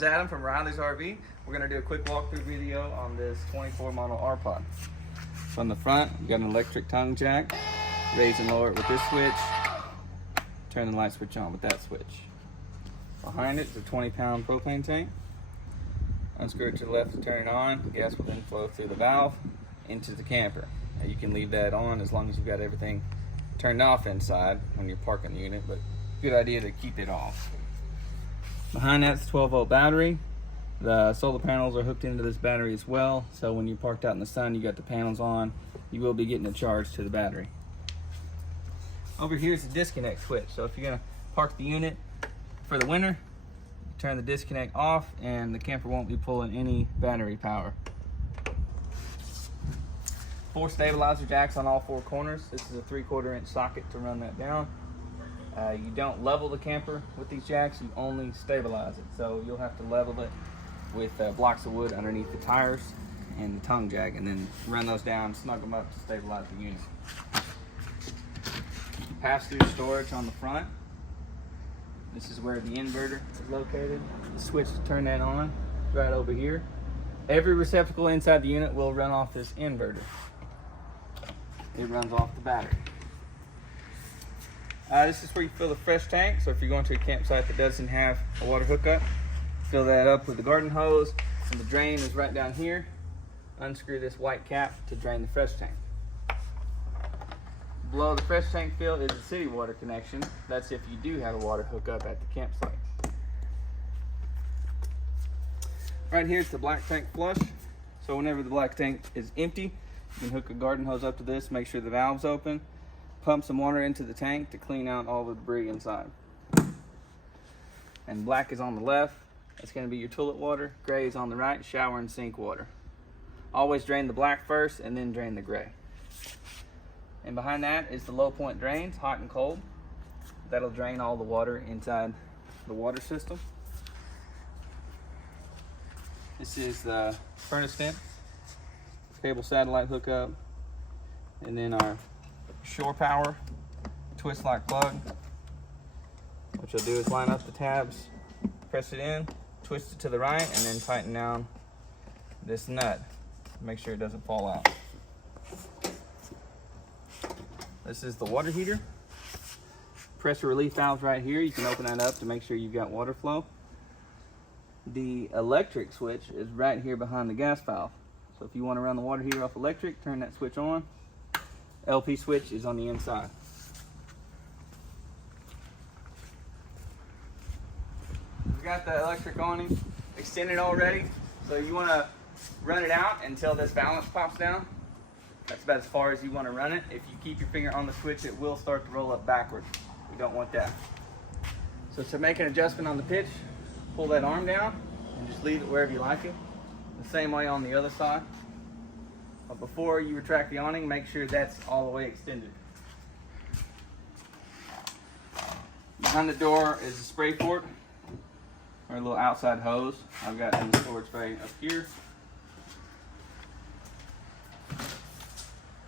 is Adam from Riley's RV. We're going to do a quick walkthrough video on this 24 model RPOD. From the front, you got an electric tongue jack. Raise and lower it with this switch. Turn the light switch on with that switch. Behind it is a 20-pound propane tank. Unscrew it to the left to turn it on. Gas will then flow through the valve into the camper. Now you can leave that on as long as you've got everything turned off inside when you're parking the unit, but good idea to keep it off. Behind that's a 12-volt battery. The solar panels are hooked into this battery as well, so when you're parked out in the sun, you got the panels on, you will be getting a charge to the battery. Over here is the disconnect switch, so if you're going to park the unit for the winter, turn the disconnect off and the camper won't be pulling any battery power. 4 stabilizer jacks on all 4 corners. This is a 3/4 inch socket to run that down. You don't level the camper with these jacks, you only stabilize it. So you'll have to level it with blocks of wood underneath the tires and the tongue jack, and then run those down, snug them up to stabilize the unit. Pass-through storage on the front. This is where the inverter is located. The switch to turn that on is right over here. Every receptacle inside the unit will run off this inverter. It runs off the battery. This is where you fill the fresh tank. So if you're going to a campsite that doesn't have a water hookup, fill that up with the garden hose, and the drain is right down here. Unscrew this white cap to drain the fresh tank. Below the fresh tank fill is the city water connection. That's if you do have a water hookup at the campsite. Right here is the black tank flush. So whenever the black tank is empty, you can hook a garden hose up to this, make sure the valve's open, pump some water into the tank to clean out all the debris inside. And black is on the left. That's going to be your toilet water. Gray is on the right, shower and sink water. Always drain the black first and then drain the gray. And behind that is the low point drains, hot and cold. That'll drain all the water inside the water system. This is the furnace vent, cable satellite hookup, and then our shore power twist lock plug. What you'll do is line up the tabs, press it in, twist it to the right, and then tighten down this nut to make sure it doesn't fall out. This is the water heater. Pressure relief valve right here. You can open that up to make sure you've got water flow. The electric switch is right here behind the gas valve. So if you want to run the water heater off electric, turn that switch on. LP switch is on the inside. We've got the electric awning extended already. So you want to run it out until this balance pops down. That's about as far as you want to run it. If you keep your finger on the switch, it will start to roll up backwards. We don't want that. So to make an adjustment on the pitch, pull that arm down and just leave it wherever you like it. The same way on the other side. But before you retract the awning, make sure that's all the way extended. Behind the door is a spray port, or a little outside hose. I've got in the storage bay up here.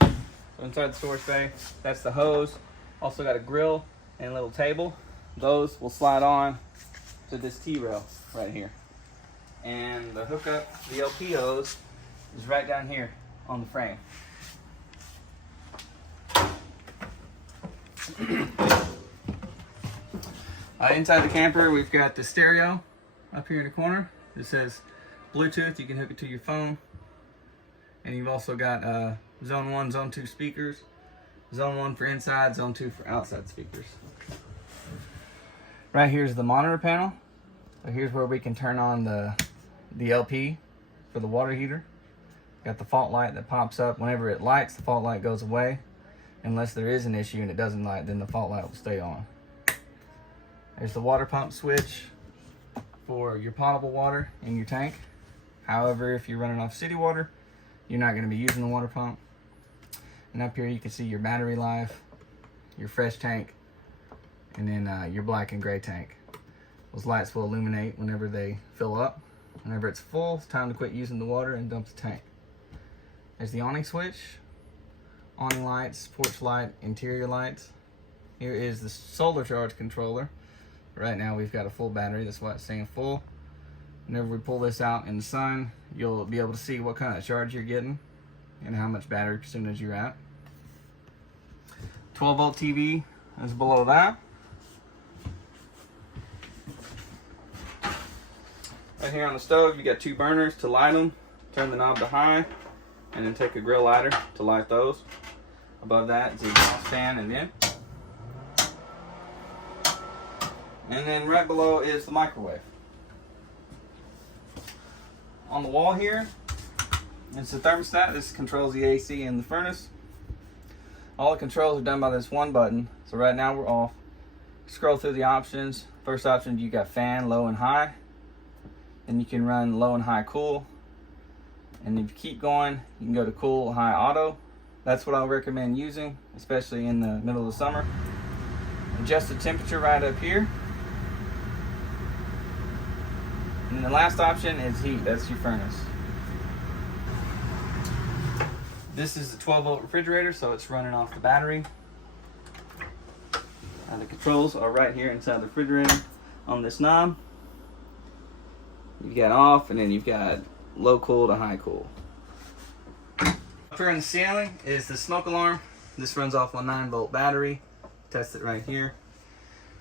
So inside the storage bay, that's the hose. Also got a grill and a little table. Those will slide on to this T-rail right here. And the hookup, the LP hose, is right down here on the frame. Inside the camper, we've got the stereo up here in the corner. It says Bluetooth. You can hook it to your phone. And you've also got zone 1, zone 2 speakers. Zone 1 for inside, zone 2 for outside speakers. Right here's the monitor panel. So here's where we can turn on the LP for the water heater. Got the fault light that pops up. Whenever it lights, the fault light goes away. Unless there is an issue and it doesn't light, then the fault light will stay on. There's the water pump switch for your potable water in your tank. However, if you're running off city water, you're not going to be using the water pump. And up here you can see your battery life, your fresh tank, and then your black and gray tank. Those lights will illuminate whenever they fill up. Whenever it's full, it's time to quit using the water and dump the tank. There's the awning switch, awning lights, porch light, interior lights. Here is the solar charge controller. Right now we've got a full battery, that's why it's saying full. Whenever we pull this out in the sun, you'll be able to see what kind of charge you're getting and how much battery percentage you're at. 12 volt TV is below that. Right here on the stove, you got 2 burners to light them. Turn the knob to high, and then take a grill lighter to light those. Above that is the exhaust fan and vent. And then right below is the microwave. On the wall here, it's the thermostat. This controls the AC in the furnace. All the controls are done by this one button. So right now we're off. Scroll through the options. First option, you got fan, low and high. Then you can run low and high cool. And if you keep going, you can go to cool, high, auto. That's what I'll recommend using, especially in the middle of the summer. Adjust the temperature right up here. And the last option is heat. That's your furnace. This is a 12 volt refrigerator, so it's running off the battery. And the controls are right here inside the refrigerator on this knob. You've got off, and then you've got low cool to high cool. Up here in the ceiling is the smoke alarm. This runs off a 9 volt battery. Test it right here.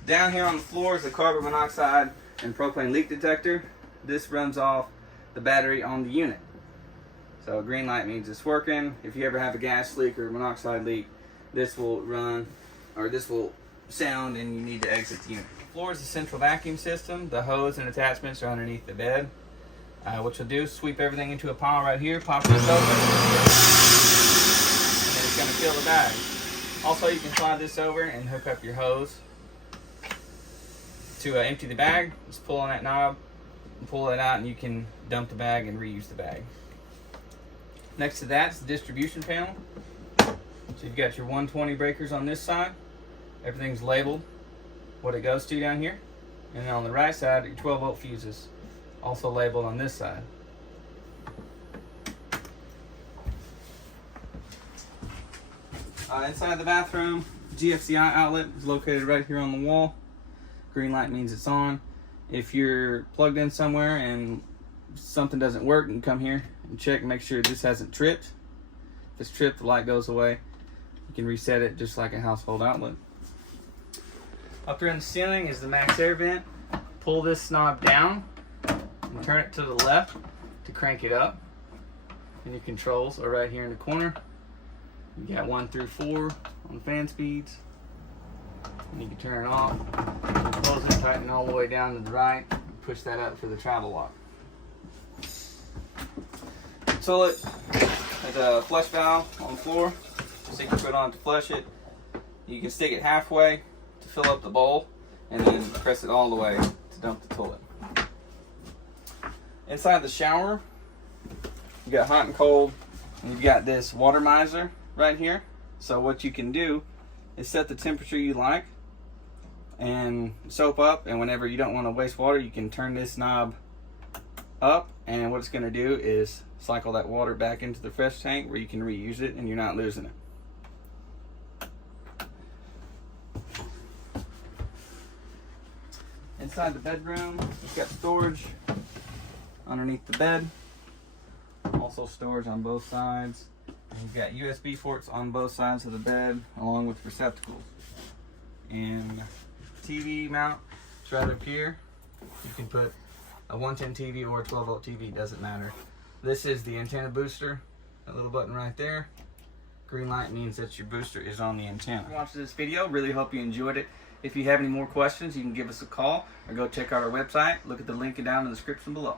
Down here on the floor is the carbon monoxide and propane leak detector. This runs off the battery on the unit. So a green light means it's working. If you ever have a gas leak or a monoxide leak, this will run, or this will sound, and you need to exit the unit. The floor is the central vacuum system. The hose and attachments are underneath the bed. What you'll do is sweep everything into a pile right here, pop this open, and then it's going to fill the bag. Also, you can slide this over and hook up your hose to empty the bag. Just pull on that knob and pull it out, and you can dump the bag and reuse the bag. Next to that is the distribution panel. So you've got your 120 breakers on this side. Everything's labeled what it goes to down here. And then on the right side, your 12 volt fuses, also labeled on this side. Inside the bathroom, GFCI outlet is located right here on the wall. Green light means it's on. If you're plugged in somewhere and something doesn't work, you can come here and check and make sure this hasn't tripped. If it's tripped, the light goes away. You can reset it just like a household outlet. Up here in the ceiling is the max air vent. Pull this knob down and turn it to the left to crank it up. And your controls are right here in the corner. You got 1 through 4 on the fan speeds. And you can turn it off. You can close it, tighten it all the way down to the right. Push that up for the travel lock. Toilet has a flush valve on the floor, so you can put it on to flush it. You can stick it halfway to fill up the bowl, and then press it all the way to dump the toilet. Inside the shower, you got hot and cold, and you've got this water miser right here. So what you can do is set the temperature you like and soap up, and whenever you don't want to waste water, you can turn this knob up, and what it's going to do is cycle that water back into the fresh tank where you can reuse it and you're not losing it. Inside the bedroom, you've got storage underneath the bed, also storage on both sides. And you've got USB ports on both sides of the bed along with receptacles. And TV mount is right up here. You can put a 110 TV or a 12 volt TV, doesn't matter. This is the antenna booster, that little button right there. Green light means that your booster is on the antenna. If you watched this video, really hope you enjoyed it. If you have any more questions, you can give us a call or go check out our website. Look at the link down in the description below.